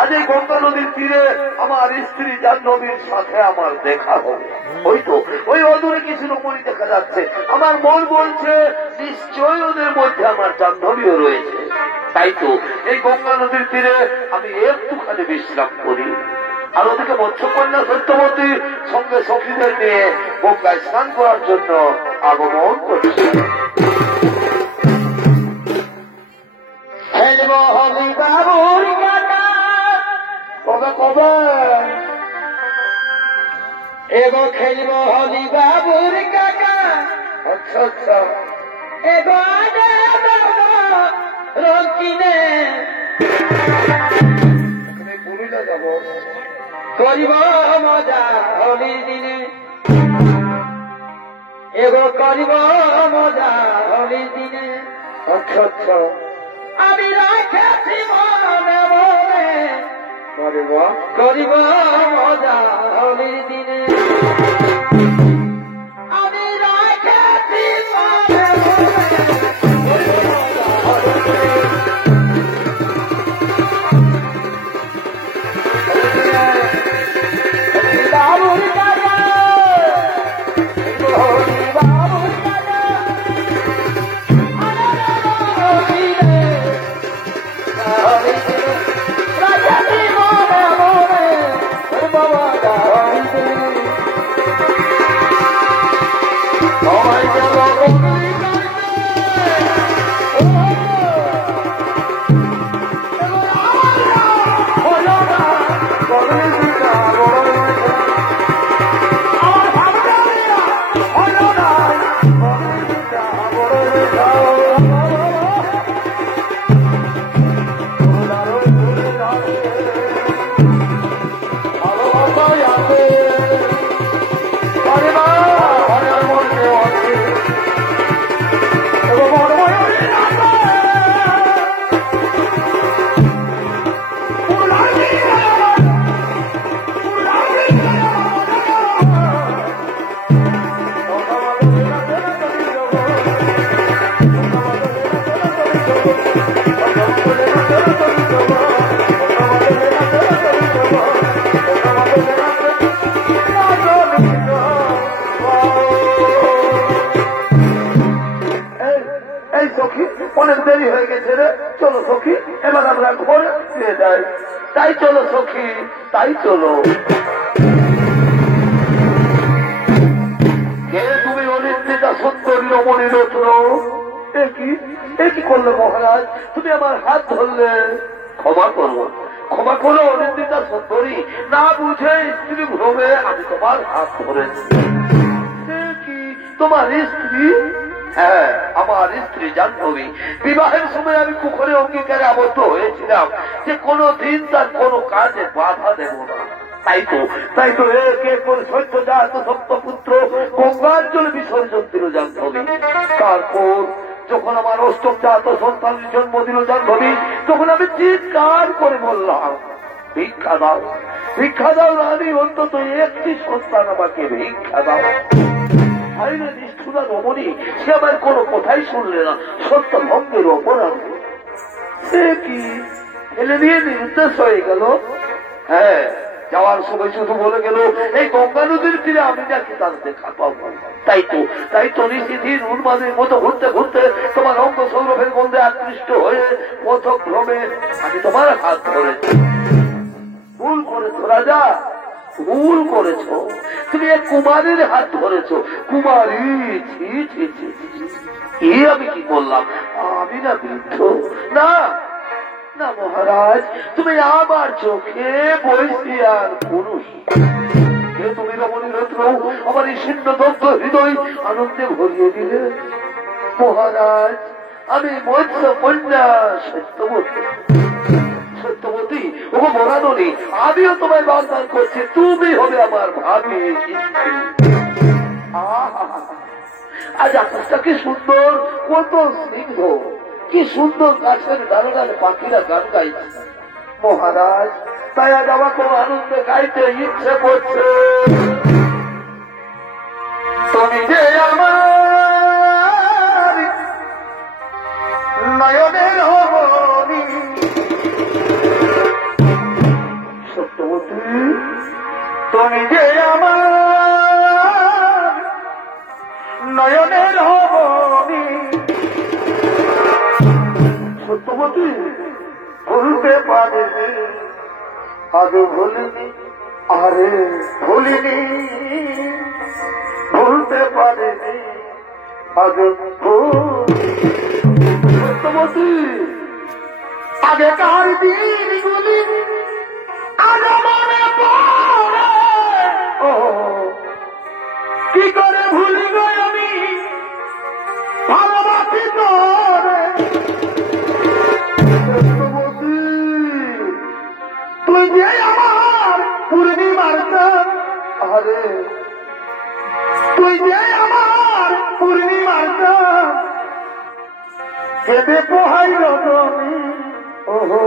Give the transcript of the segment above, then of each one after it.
আজ এই গঙ্গা নদীর তীরে আমার স্ত্রী জাহ্নবীর সাথে আমার দেখা হবে। ওই তো ওই অদূরে কিছু রমণী দেখা যাচ্ছে। আমার মন বলছে নিশ্চয় ওদের মধ্যে আমার জাহ্নবীও রয়েছে। তাই তো এই গঙ্গা নদীর তীরে আমি একটুখানি বিশ্রাম করি। আর ওদিকে মৎস্যকন্যা সত্যবতীর সঙ্গে সখীদের নিয়ে গঙ্গায় স্নান করার জন্য আগমন করছে। কবে কবে এগো খেলব হলি বাবুর কাকা। আচ্ছা আচ্ছা এগো রকিনে পুরীটা যাব করিব মজা হলির দিনে। এগো করিব মজা হলির দিনে। আচ্ছা আচ্ছা আমি রাখেছি মনে মনে করিব মজা হলির দিনে। আমি রাখেছি মনে বাবুর কাকা বাবুর কাকা অনেক দেরি হয়ে গেছে রে। চলো সখী এবার আমরা ঘরে ফিরে যাই। তাই চলো সখী তাই চলো। তুমি অনিন্দিতা সুন্দরী রমণী রত্ন একই করলে মহারাজ? তুমি আমার হাত ধরলে। ক্ষমা করবো ক্ষমা করো অনিন্দিতা সুন্দরী, না বুঝে স্ত্রী ভ্রমে আমি তোমার হাত ধরেছি। কি তোমার স্ত্রী? হ্যাঁ আমার স্ত্রী জাহ্নবী। বিবাহের সময় আমি পুকুরে অঙ্গীকারে আবদ্ধ হয়েছিলাম যে কোনো দিন তার কোনো কাজে বাধা দেব না। তাই তো এক এক করে সত্যজাত সপ্তপুত্র গঙ্গার জলে বিসর্জন দিল জাহ্নবী। তারপর যখন আমার অষ্টম জাত সন্তানের জন্ম দিল জাহ্নবী, তখন আমি চিৎকার করে বললাম ভিক্ষা দাও ভিক্ষা দাও রানী, অন্তত একটি সন্তান আমাকে ভিক্ষা দাও। নিষ্ঠুরা রমণী সে আমার কোনো কথাই শুনলে না, সত্য ভঙ্গের অপরাধ। সে কি ফেলে দিয়ে নির্দেশ হয়ে গেল? হ্যাঁ যাওয়ার সময় শুধু বলে গেল এই গঙ্গা নদীর তীরে আমি যাকে তার দেখা পাবো। তাই তো নিশিদিন উন্মাদের মতো ঘুরতে ঘুরতে তোমার অঙ্গ সৌরভের গন্ধে আকৃষ্ট হয়ে পথক্রমে আমি তোমার হাত ধরেছি। ভুল করেছো রাজা, ভুল করেছো। তুমি এক কুমারের হাত ধরেছো। কুমারী, ছি ছি ছি, এ আমি কি বললাম? আমি না বৃদ্ধ, না না মহারাজ, তুমি আমার চোখে বৈশিয়ার পুরুষ। তুমি রমণী রত্ন আমার এই সিন্ধদগ্ধ হৃদয় আনন্দে ভরিয়ে দিলে। মহারাজ, আমি মৎস্য কন্যা সত্যবতী। সত্যবতী, ও মরানি, আমিও তোমায় বাগদান করছি, তুমি হবে আমার ভাবি। আজ আকাশটা কি সুন্দর, কত স্নিগ্ধ, কি সুন্দর গাছের ডালে ডালে পাখিরা গান গাইছে। মহারাজ, তাই আজ আমাকে আনন্দে গাইতে ইচ্ছে করছে। তুমি যে আমার নয়নের হবনি। সত্যবতী, তুমি যে আমার নয়নের হবনি। সত্যবতী, ভুলতে পারিনি, আজ ভুলিনি, আরে ভুলিনি, ভুলতে পারিনি, আজ সত্যবতী, আগেকার দিনগুলি আজ মনে পড়ে। ও কি করে ভুলি গো আমি ভালোবাসি তোরে। তুই যে আমার পূর্ণিমার চাঁদ, আরে তুই যে আমার পূর্ণিমার চাঁদ, কেঁদে পোহাই রজনী। ওহো,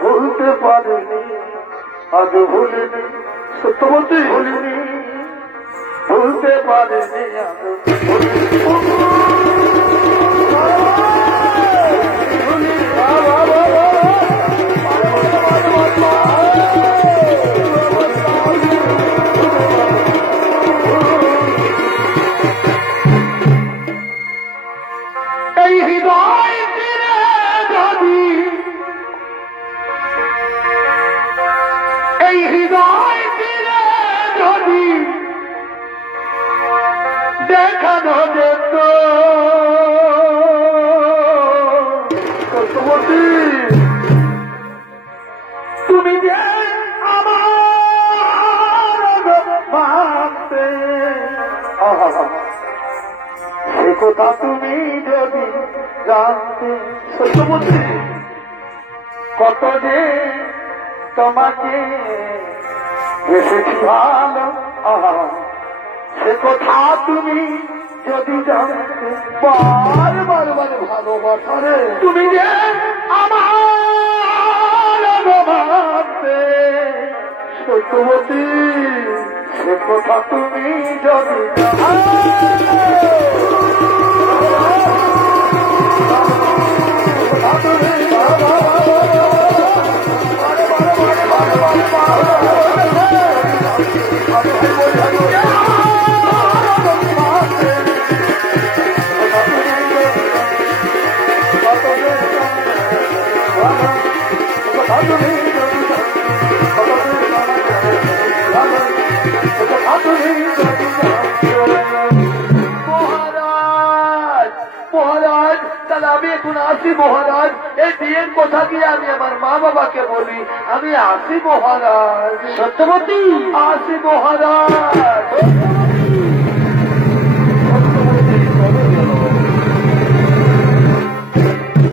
ভুলতে পারিনি, আজ ভুলিনি। সত্যবতী, ভুলিনি, ভুলতে পারিনি, আজ ভুলিনি। এই হৃদয় তীরে যদি, এই হৃদয় তীরে যদি দেখানো যেত। সত্যবতী, তুমি যে আমার ভাবতে, সে কথা তুমি যদি জানতে। সত্যবতী, কত যে তোমাকে বেশি ভালো, সে কথা তুমি যদি জানতে। বার বার বার ভালোবাসা রে, তুমি যে আমার ভাবতে। সত্যবতী, সে কথা তুমি যদি মহারাজ, মহারাজ, তাহলে আমি এখন আসি মহারাজ। এই বিয়ের কথা গিয়ে আমি আমার মা বাবাকে বলি। আমি আসি মহারাজ। সত্যবতী, আসি মহারাজ।